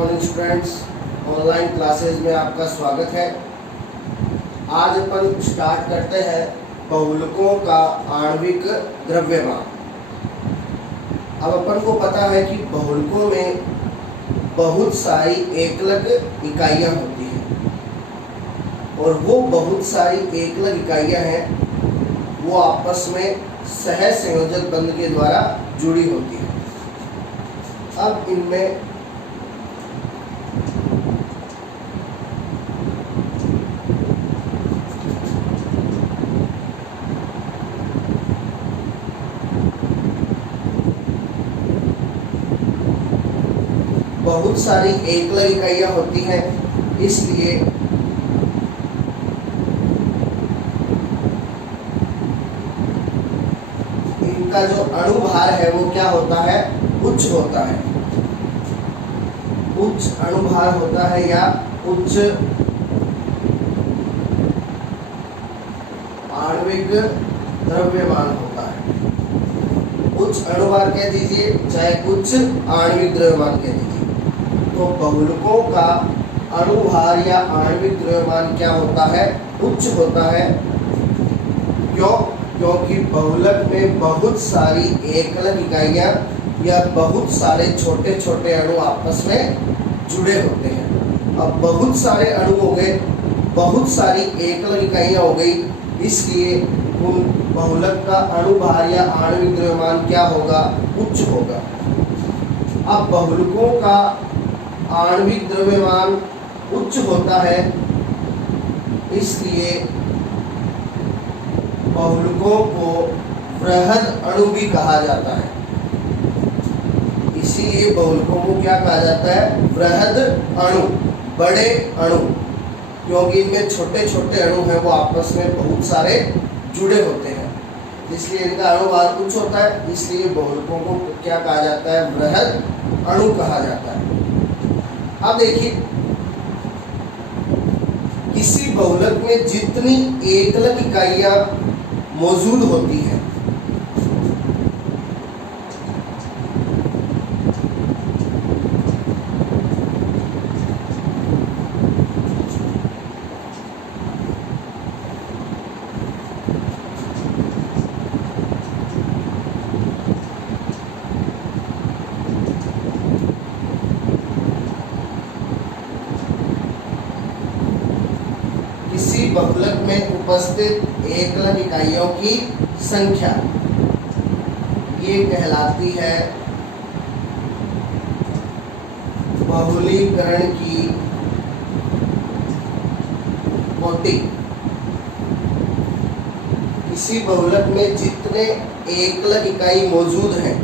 Morning students, online classes में आपका स्वागत है। आज अपन स्टार्ट करते हैं बहुलकों का आणविक द्रव्यमान। अब अपन को पता है कि बहुलकों में बहुत सारी एकलक इकाइयाँ होती हैं और वो बहुत सारी एकलक इकाइयाँ हैं वो आपस में सह संयोजक बंध के द्वारा जुड़ी होती है। अब इनमें बहुत सारी एकलक इकाइयाँ होती हैं, इसलिए इनका जो अणुभार है वो क्या होता है? उच्च होता है। उच्च अणुभार होता है या उच्च आणविक द्रव्यमान होता है। उच्च अणुभार कह दीजिए चाहे उच्च आणविक द्रव्यमान कह दीजिए। तो बहुलकों का अणुभार या आणविक द्रव्यमान क्या होता है? उच्च होता है। क्यों? क्योंकि बहुलक में बहुत सारी एकलक इकाइयाँ या बहुत सारे छोटे छोटे अणु आपस में जुड़े होते हैं। अब बहुत सारे अणु हो गए, बहुत सारी एकलक इकाइयाँ हो गई, इसलिए उन बहुलक का अणुभार या आणविक द्रव्यमान क्या होगा? उच्च होगा। अब बहुलकों का आणविक द्रव्यमान उच्च होता है, इसलिए बहुलकों को वृहद अणु भी कहा जाता है। इसीलिए बहुलकों को क्या कहा जाता है? वृहद अणु, बड़े अणु, क्योंकि इनमें छोटे छोटे अणु हैं वो आपस में बहुत सारे जुड़े होते हैं, इसलिए इनका अणुभार उच्च होता है। इसलिए बहुलकों को क्या कहा जाता है? वृहद अणु कहा जाता है। अब देखिए, किसी बहुलक में जितनी एकलक इकाइयाँ मौजूद होती हैं किसी बहुलक में उपस्थित एकलक इकाइयों की संख्या ये कहलाती है बहुलीकरण की कोटि। किसी बहुलक में जितने एकलक इकाई मौजूद हैं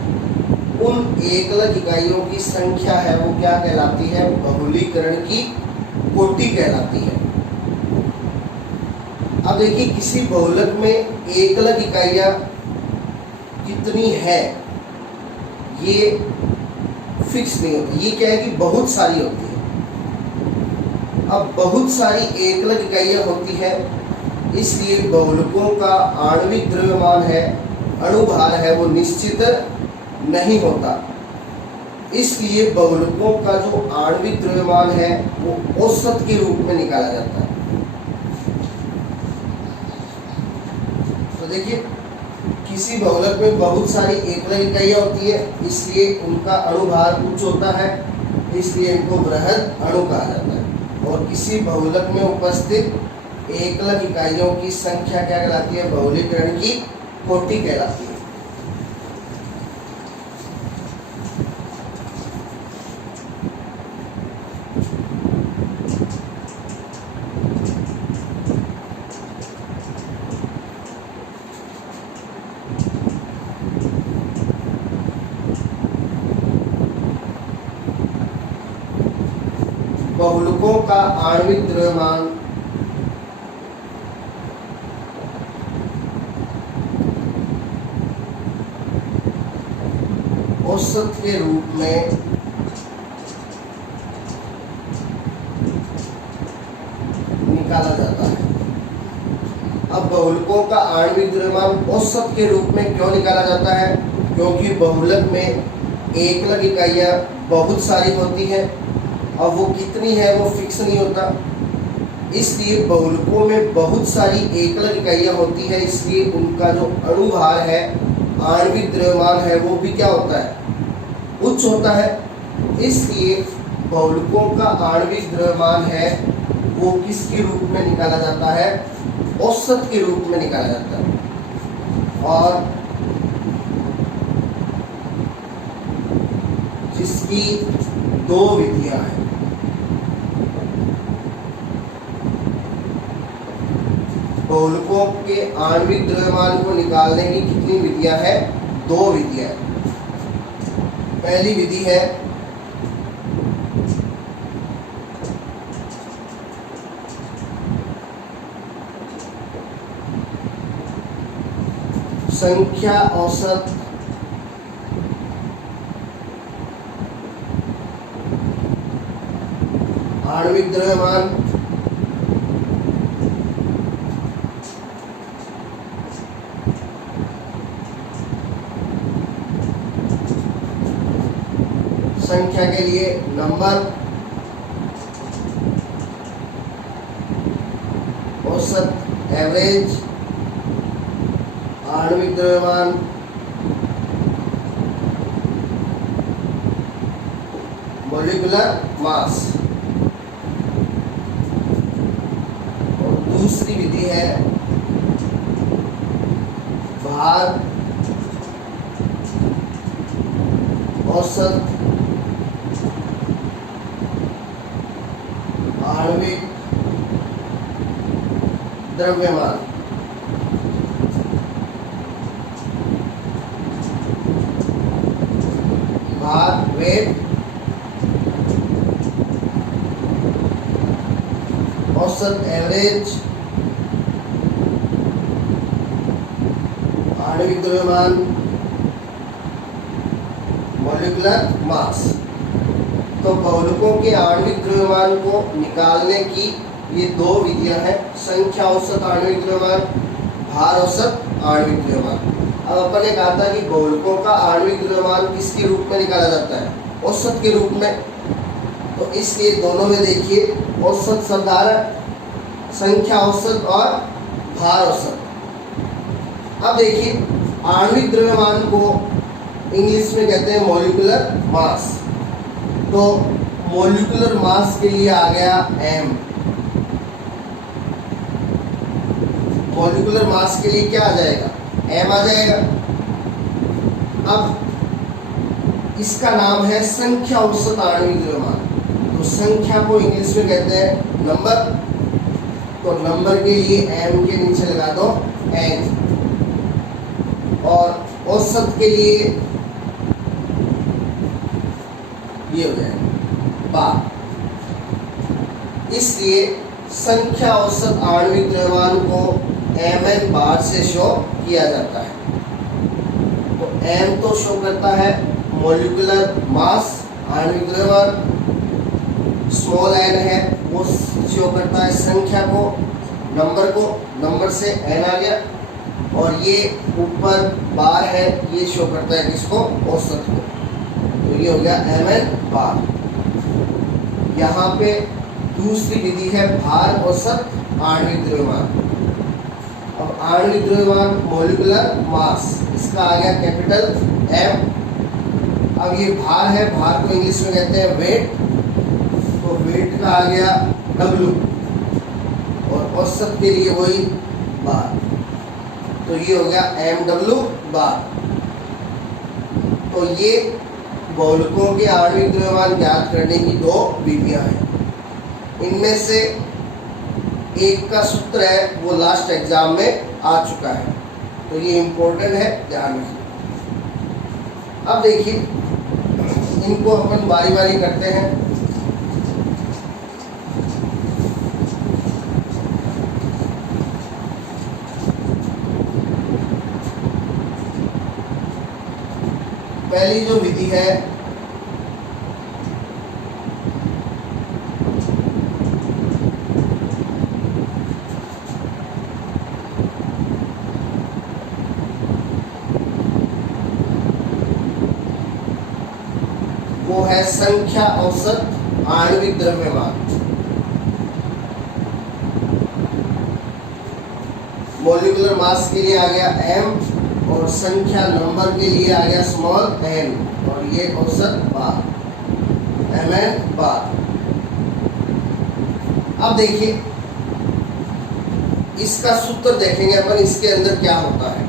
उन एकलक इकाइयों की संख्या है वो क्या कहलाती है? बहुलीकरण की कोटि कहलाती है। अब देखिए, किसी बहुलक में एकलक इकाइयाँ कितनी है ये फिक्स नहीं होती। ये क्या है कि बहुत सारी होती है। अब बहुत सारी एकलक इकाइयाँ होती है, इसलिए बहुलकों का आणविक द्रव्यमान है, अणुभार है, वो निश्चित नहीं होता। इसलिए बहुलकों का जो आणविक द्रव्यमान है वो औसत के रूप में निकाला जाता है। देखिए, किसी बहुलक में बहुत सारी एकलक इकाइयाँ होती है, इसलिए उनका अणुभार उच्च होता है, इसलिए इनको वृहद अणु कहा जाता है। और किसी बहुलक में उपस्थित एकलक इकाइयों की संख्या क्या कहलाती है? बहुलीकरण की कोटि कहलाती है। बहुलकों का आणविक द्रव्यमान औसत के रूप में निकाला जाता है। अब बहुलकों का आणविक द्रव्यमान औसत के रूप में क्यों निकाला जाता है? क्योंकि बहुलक में एकलक इकाइयाँ बहुत सारी होती हैं, और वो कितनी है वो फिक्स नहीं होता, इसलिए बहुलकों में बहुत सारी एकलक इकाइयाँ होती है, इसलिए उनका जो अणुभार है, आणविक द्रव्यमान है, वो भी क्या होता है, उच्च होता है। इसलिए बहुलकों का आणविक द्रव्यमान है वो किसके रूप में निकाला जाता है, औसत के रूप में निकाला जाता है। और जिसकी दो विधियां हैं, बहुलकों के आणविक द्रव्यमान को निकालने की कितनी विधियां हैं, दो विधियां। पहली विधि है संख्या औसत आणविक द्रव्यमान, संख्या के लिए नंबर, औसत एवरेज, आणविक द्रव्यमान, मॉलिक्यूलर मास। और दूसरी विधि है भार, औसत आणविक द्रव्यमान। भार वेट, औसत एवरेज, आणविक द्रव्यमान, मॉलिक्यूलर मास। तो बहुलकों के आणविक द्रव्यमान को निकालने की ये दो विधियां हैं, संख्या औसत आणविक द्रव्यमान, भार औसत आणविक द्रव्यमान। अब अपन ने कहा था कि बहुलकों का आणविक द्रव्यमान किसके रूप में निकाला जाता है, औसत के रूप में। तो इसलिए दोनों में देखिए औसत शब्द आ रहा है, संख्या औसत और भार औसत। अब देखिए आणविक द्रव्यमान को इंग्लिश में कहते हैं मॉलिक्यूलर मास। तो मॉलिक्यूलर मास के लिए आ गया m। मॉलिक्यूलर मास के लिए क्या आ जाएगा, m आ जाएगा। अब इसका नाम है संख्या औसत आणविक द्रव्यमान। तो संख्या को इंग्लिश में कहते हैं नंबर, तो नंबर के लिए m के नीचे लगा दो n। और औसत के लिए ये हो जाएगा बार। इसलिए संख्या औसत आणविक द्रव्यमान को mn बार से शो किया जाता है। तो m तो शो करता है मॉलिक्यूलर मास, आणविक द्रव्यमान। स्मॉल n है वो शो करता है संख्या को, नंबर को, नंबर से n आ गया। और ये ऊपर बार है, ये शो करता है किसको, औसत को। तो ये हो गया mn बार। यहाँ पे दूसरी विधि है भार औसत आणविक द्रव्यमान। अब आणविक द्रव्यमान मॉलिक्यूलर मास, इसका आ गया कैपिटल M। अब ये भार है, भार को इंग्लिश में कहते हैं वेट। तो वेट का आ गया W। और औसत के लिए वही बार, तो ये हो गया mw बार। तो ये बहुलकों के आणविक द्रव्यमान ज्ञात करने की दो विधियां हैं। इनमें से एक का सूत्र है वो लास्ट एग्जाम में आ चुका है, तो ये इम्पोर्टेंट है, ध्यान रखिए। अब देखिए इनको अपन बारी बारी करते हैं। पहली जो विधि है वो है संख्या औसत आणविक द्रव्यमान। मॉलिक्यूलर मास के लिए आ गया m और संख्या नंबर के लिए आ गया स्मॉल n और ये औसत बार mn बार। अब देखिए इसका सूत्र देखेंगे अपन, इसके अंदर क्या होता है।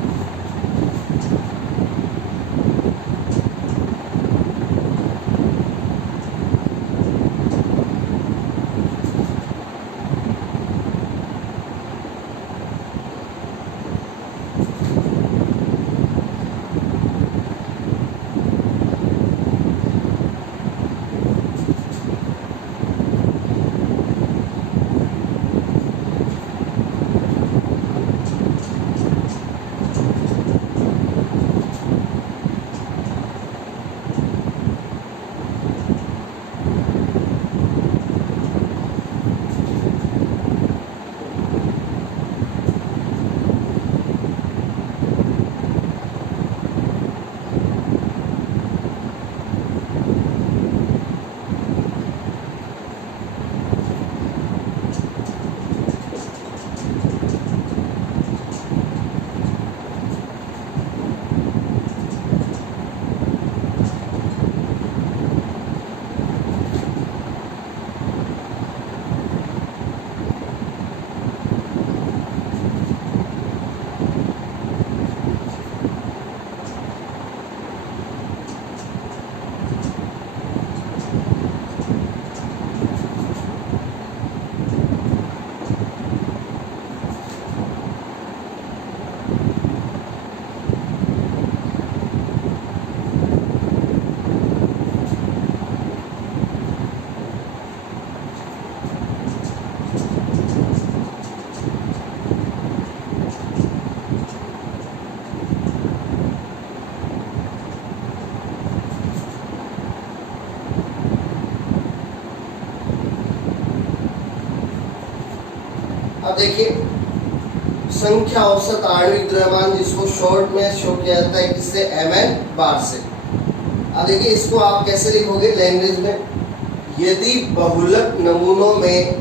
अब देखिए संख्या औसत आणविक द्रव्यमान, जिसको शॉर्ट में शो किया जाता है किससे, mn बार से। अब देखिए इसको आप कैसे लिखोगे लैंग्वेज में, यदि बहुलक नमूनों में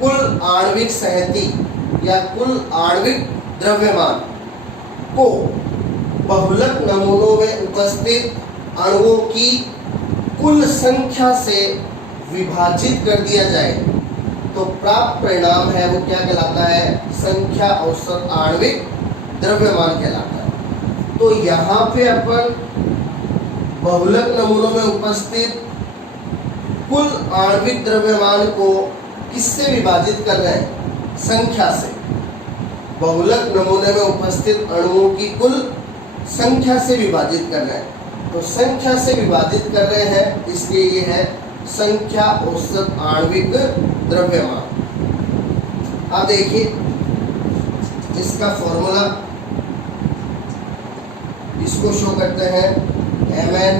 कुल आणविक संहति या कुल आणविक द्रव्यमान को बहुलक नमूनों में उपस्थित अणुओं की कुल संख्या से विभाजित कर दिया जाए तो प्राप्त परिणाम है वो क्या कहलाता है, संख्या औसत आणविक द्रव्यमान कहलाता है। तो यहाँ पे अपन बहुलक नमूनों में उपस्थित कुल आणविक द्रव्यमान को किससे विभाजित कर रहे हैं, संख्या से। बहुलक नमूने में उपस्थित अणुओं की कुल संख्या से विभाजित कर रहे हैं, तो संख्या से विभाजित कर रहे हैं, इसलिए ये है संख्या औसत आणविक द्रव्यमान। अब देखिए इसका फॉर्मूला, इसको शो करते हैं mn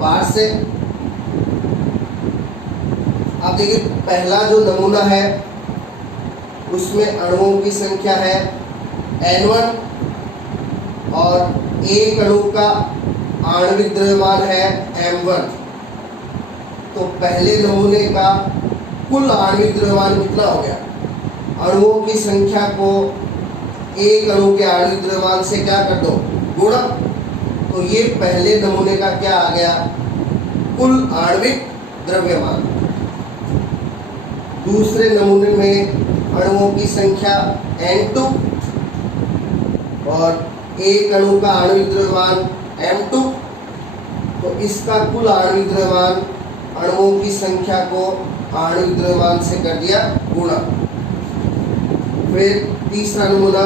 बार से। अब देखिए पहला जो नमूना है उसमें अणुओं की संख्या है n1 और एक अणु का आणविक द्रव्यमान है m1। तो पहले नमूने का कुल आणविक द्रव्यमान कितना हो गया, अणुओं की संख्या को एक अणु के आणविक द्रव्यमान से क्या कर दो, गुणा। तो ये पहले नमूने का क्या आ गया, कुल आणविक द्रव्यमान। दूसरे नमूने में अणुओं की संख्या n2 और एक अणु का आणविक द्रव्यमान m2। तो इसका कुल आणविक द्रव्यमान अणुओं की संख्या को आणविक द्रव्यमान से कर दिया गुणा। फिर तीसरा नमूना,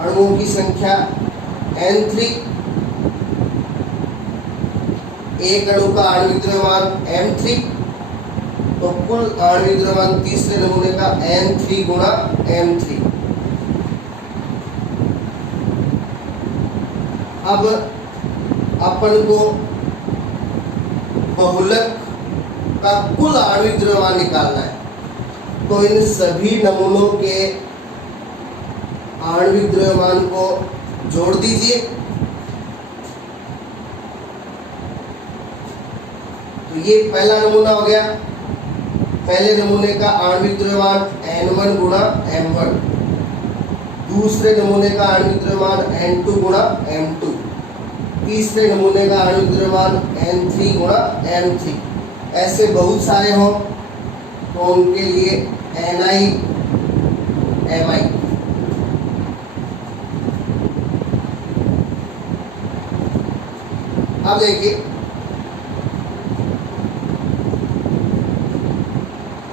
अणुओं की संख्या n3, एक अणु का आणविक द्रव्यमान m3। तो कुल आणविक द्रव्यमान तीसरे नमूने का n3 गुणा m3। अब अपन को बहुलक का कुल आणविक द्रव्यमान निकालना है। तो इन सभी नमूनों के आणविक द्रव्यमान को जोड़ दीजिए। तो ये पहला नमूना हो गया, पहले नमूने का आणविक द्रव्यमान N1 गुणा M1, दूसरे नमूने का आणविक द्रव्यमान N2 गुणा M2, तीसरे नमूने का आणविक द्रव्यमान N3 गुणा M3। ऐसे बहुत सारे हों तो उनके लिए Ni Mi। अब देखिए,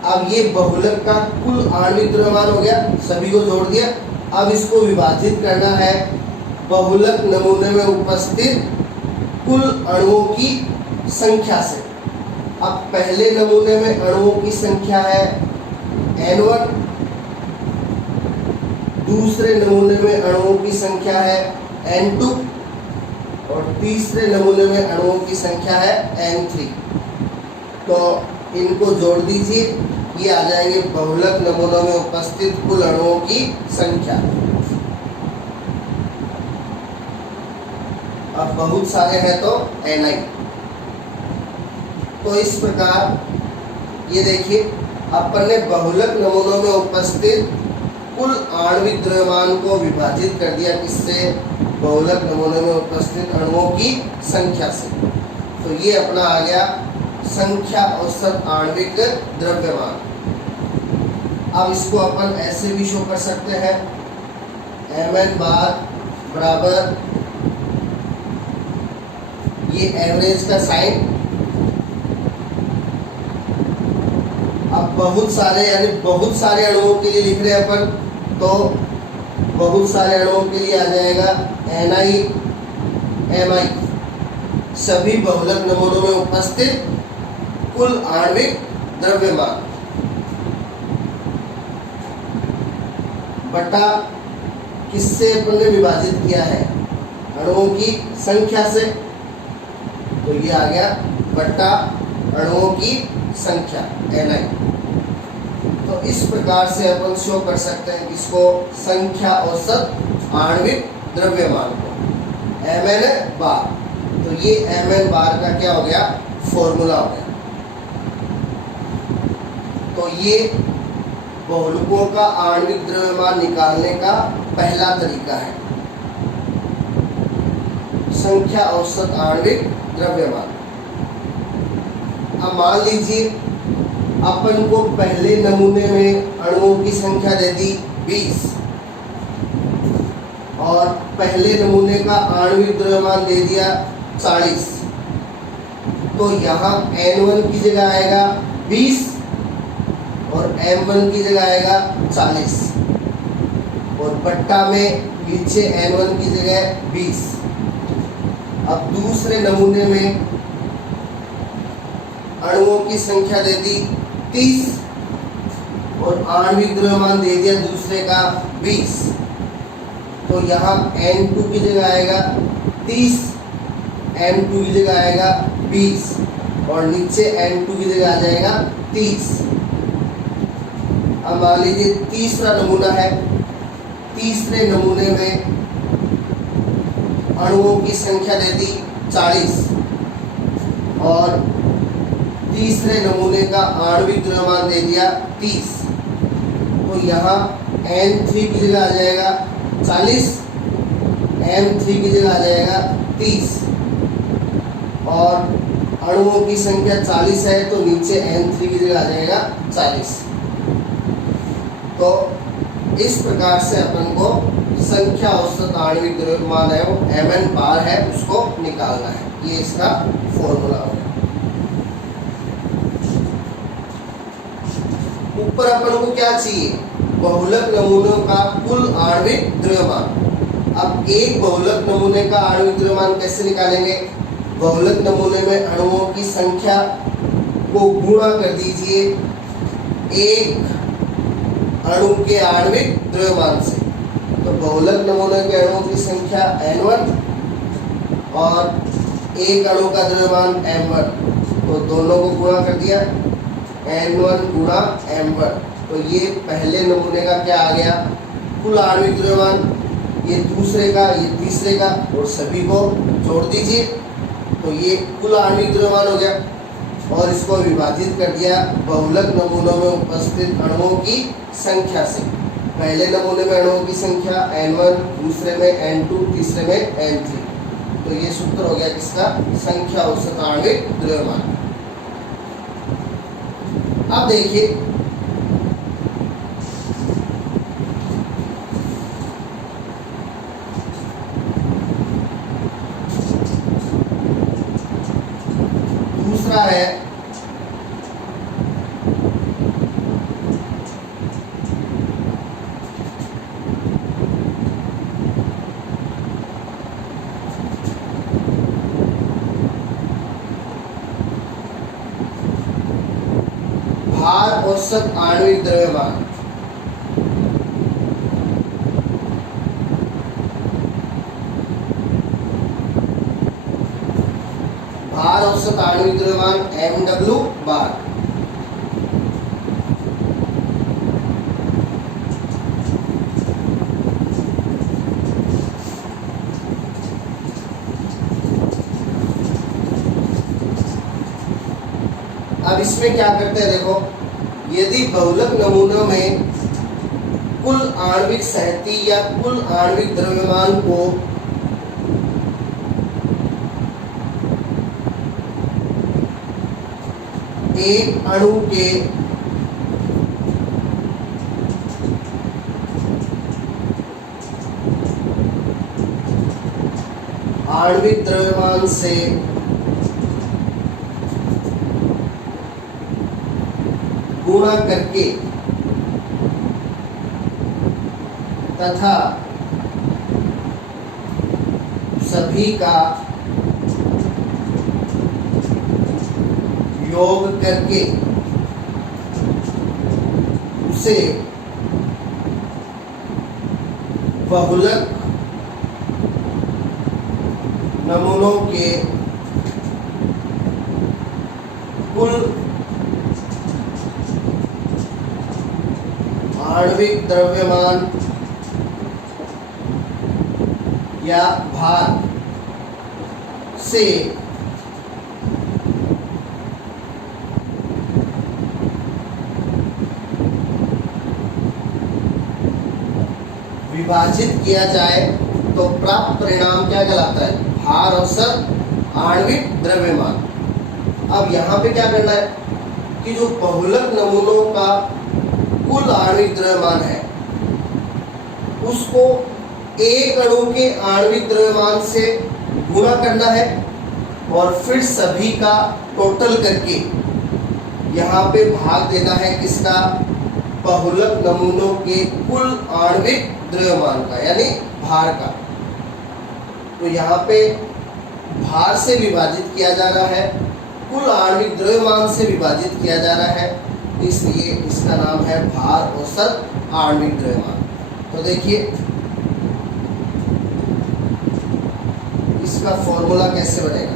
अब ये बहुलक का कुल आणविक द्रव्यमान हो गया, सभी को जोड़ दिया। अब इसको विभाजित करना है बहुलक नमूने में उपस्थित कुल अणुओं की संख्या से। अब पहले नमूने में अणुओं की संख्या है N1, दूसरे नमूने में अणुओं की संख्या है N2 और तीसरे नमूने में अणुओं की संख्या है N3। तो इनको जोड़ दीजिए, ये आ जाएंगे बहुलक नमूनों में उपस्थित कुल अणुओं की संख्या। अब बहुत सारे हैं तो Ni। तो इस प्रकार ये देखिए, अपन ने बहुलक नमूनों में उपस्थित कुल आणविक द्रव्यमान को विभाजित कर दिया किससे? बहुलक नमूने में उपस्थित अणुओं की संख्या से। तो ये अपना आ गया संख्या औसत आणविक द्रव्यमान। अब इसको अपन ऐसे भी शो कर सकते हैं, Mn बार बराबर ये एवरेज का साइन। अब बहुत सारे यानी बहुत सारे अणुओं के लिए लिख रहे हैं अपन, तो बहुत सारे अणुओं के लिए आ जाएगा Ni Mi, सभी बहुलक नमूनों में उपस्थित कुल आणविक द्रव्यमान बटा किससे अपन ने विभाजित किया है? अणुओं की संख्या से। तो ये आ गया बटा अणुओं की संख्या Ni। तो इस प्रकार से अपन शो कर सकते हैं इसको, संख्या औसत आणविक द्रव्यमान को Mn बार। तो ये Mn बार का क्या हो गया? फॉर्मूला हो गया। तो ये बहुलकों का आणविक द्रव्यमान निकालने का पहला तरीका है, संख्या औसत आणविक द्रव्यमान। अब मान लीजिए अपन को पहले नमूने में अणुओं की संख्या दे दी 20 और पहले नमूने का आणविक द्रव्यमान दे दिया 40। तो यहाँ N1 की जगह आएगा 20 और M1 की जगह आएगा 40 और बट्टा में नीचे N1 की जगह 20। अब दूसरे नमूने में अणुओं की संख्या दे दी 30 और आणविक द्रव्यमान दे दिया दूसरे का 20। तो यहाँ N2 की जगह आएगा 30, M2 की जगह आएगा 20 और नीचे N2 की जगह आ जाएगा 30। अब मान लीजिए तीसरा नमूना है, तीसरे नमूने में अणुओं की संख्या दे दी 40 और तीसरे नमूने का आणविक द्रव्यमान दे दिया 30। तो यहाँ N3 की जगह आ जाएगा 40, M3 की जगह आ जाएगा 30 और अणुओं की संख्या 40 है तो नीचे N3 की जगह आ जाएगा 40। तो इस प्रकार से अपन को संख्या औसत आणविक द्रव्यमान है वो Mn बार है, उसको निकालना है। ये इसका फॉर्मूला है। ऊपर अपन को क्या चाहिए? बहुलक नमूनों का कुल आणविक द्रव्यमान। अब एक बहुलक नमूने का आणविक द्रव्यमान कैसे निकालेंगे? बहुलक नमूने में अणुओं की संख्या को गुणा कर दीजिए एक अणु के आणविक द्रव्यमान से। तो बहुलक नमूने के अणुओं की संख्या N1 और एक अणु का द्रव्यमान M1, तो दोनों को गुणा कर दिया N1 गुणा M1। तो ये पहले नमूने का क्या आ गया? कुल आणविक द्रव्यमान। ये दूसरे का, ये तीसरे का और सभी को जोड़ दीजिए तो ये कुल आणविक द्रव्यमान हो गया। और इसको विभाजित कर दिया बहुलक नमूनों में उपस्थित अणुओं की संख्या से। पहले नमूने में अणुओं की संख्या n1, दूसरे में n2, तीसरे में n3। तो ये सूत्र हो गया किसका? संख्या औसत आणविक द्रव्यमान। अब देखिए दूसरा है भार औसत आणविक द्रव्यमान। भार औसत आणविक द्रव्यमान mw बार। अब इसमें क्या करते हैं देखो, यदि बहुलक नमूनों में कुल आणविक सहती या कुल आणविक द्रव्यमान को एक अणु के आणविक द्रव्यमान से गुणा करके तथा सभी का योग करके उसे बहुलक नमूनों के कुल आणविक द्रव्यमान या भार से विभाजित किया जाए तो प्राप्त परिणाम क्या कहलाता है? भार औसत आणविक द्रव्यमान। अब यहाँ पे क्या करना है कि जो बहुलक नमूनों का कुल आणविक द्रव्यमान है उसको एक अणु के आणविक द्रव्यमान से गुणा करना है और फिर सभी का टोटल करके यहाँ पे भाग देना है किसका? बहुलक नमूनों के कुल आणविक द्रव्यमान का, यानी भार का। तो यहाँ पे भार से विभाजित किया जा रहा है, कुल आणविक द्रव्यमान से विभाजित किया जा रहा है, इसलिए इसका नाम है भार औसत आणविक द्रव्यमान। तो देखिए इसका फॉर्मूला कैसे बनेगा।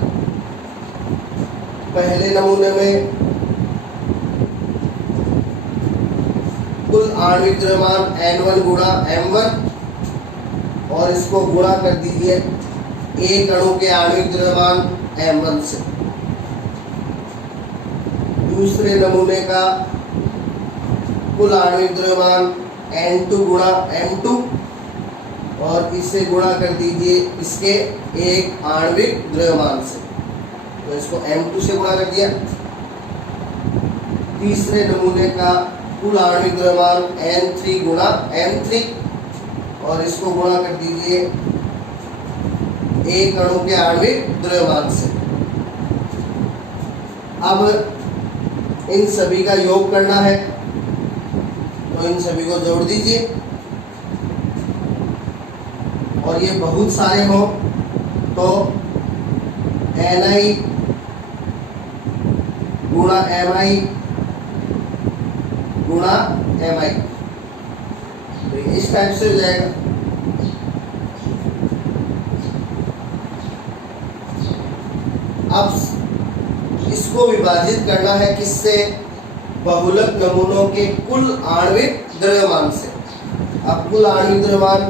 पहले नमूने में कुल आणविक द्रव्यमान n1 गुणा m1 और इसको गुणा कर दीजिए एक अणु के आणविक द्रव्यमान m1 से। दूसरे नमूने का कुल आणविक द्रव्यमान n2 गुणा m2 और इसे गुणा कर दीजिए इसके एक आणविक द्रव्यमान से, तो इसको m2 से गुणा कर दिया। तीसरे नमूने का कुल आणविक द्रव्यमान n3 गुणा m3 और इसको गुणा कर दीजिए एक अणु के आणविक द्रव्यमान से। अब इन सभी का योग करना है, तो इन सभी को जोड़ दीजिए और ये बहुत सारे हो तो ni गुणा mi गुणा mi, तो इस टाइप से हो जाएगा। अब इसको विभाजित करना है किससे? बहुलक नमूनों के कुल आणविक द्रव्यमान से। अब कुल आणविक द्रव्यमान,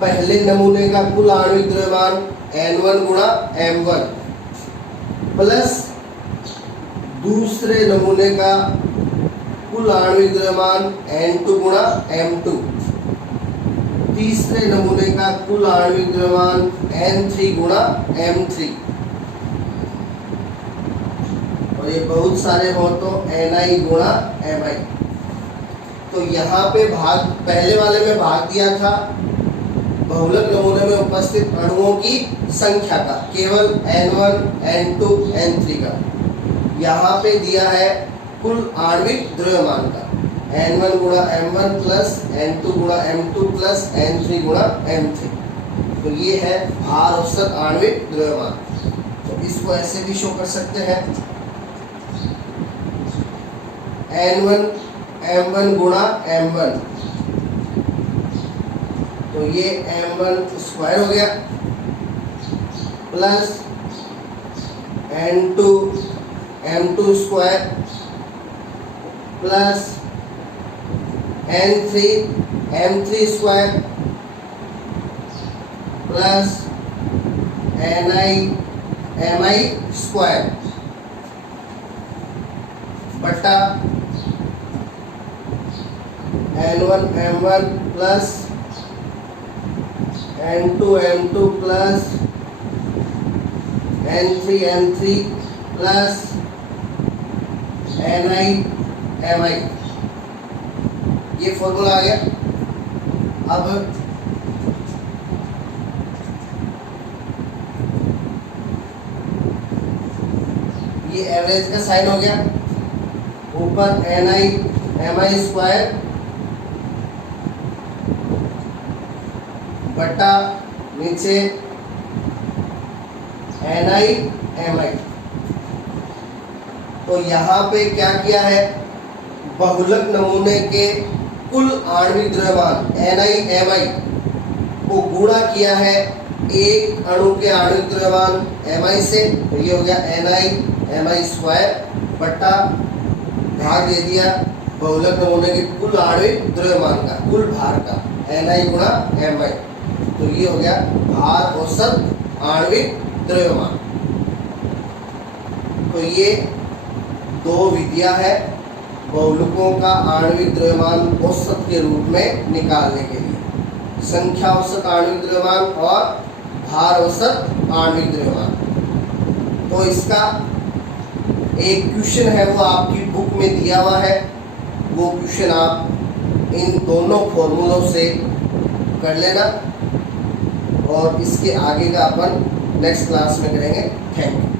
पहले नमूने का कुल आणविक द्रव्यमान n1 गुणा m1 प्लस दूसरे नमूने का कुल आणविक द्रव्यमान N2 गुणा M2, तीसरे नमूने का कुल आणविक द्रव्यमान N3 गुणा M3, और ये बहुत सारे हो तो Ni गुणा Mi। तो यहाँ पे भाग, पहले वाले में भाग दिया था बहुलक नमूने में उपस्थित अणुओं की संख्या का, केवल N1, N2, N3 का। यहाँ पे दिया है कुल आणविक द्रव्यमान का, N1 गुणा M1 प्लस N2 गुणा M2 प्लस N3 गुणा M3। तो ये है भार औसत आणविक द्रव्यमान। तो इसको ऐसे भी शो कर सकते हैं, N1 M1 गुणा M1, तो ये M1 स्क्वायर हो गया, plus N2 M2 square, plus N3 M3 square, plus Ni Mi square, बटा N1 M1 plus N2 M2 plus N3 M3 plus Ni Mi। ये फॉर्मूला आ गया। अब ये एवरेज का साइन हो गया, ऊपर Ni Mi स्क्वायर बटा नीचे Ni Mi। तो यहाँ पे क्या किया है, बहुलक नमूने के कुल आणविक द्रव्यमान Ni Mi को गुणा किया है एक अणु के आणविक द्रव्यमान Mi से, तो ये हो गया Ni Mi स्क्वायर बटा भाग दे दिया बहुलक नमूने के कुल आणविक द्रव्यमान का, कुल भार का, Ni गुणा Mi। तो ये हो गया भार औसत आणविक द्रव्यमान। तो ये दो विधियां हैं बहुलकों का आणविक द्रव्यमान औसत के रूप में निकालने के लिए, संख्या औसत आणविक द्रव्यमान और भार औसत आणविक द्रव्यमान। तो इसका एक क्वेश्चन है वो आपकी बुक में दिया हुआ है, वो क्वेश्चन आप इन दोनों फॉर्मूलों से कर लेना, और इसके आगे का अपन नेक्स्ट क्लास में करेंगे। Thank you.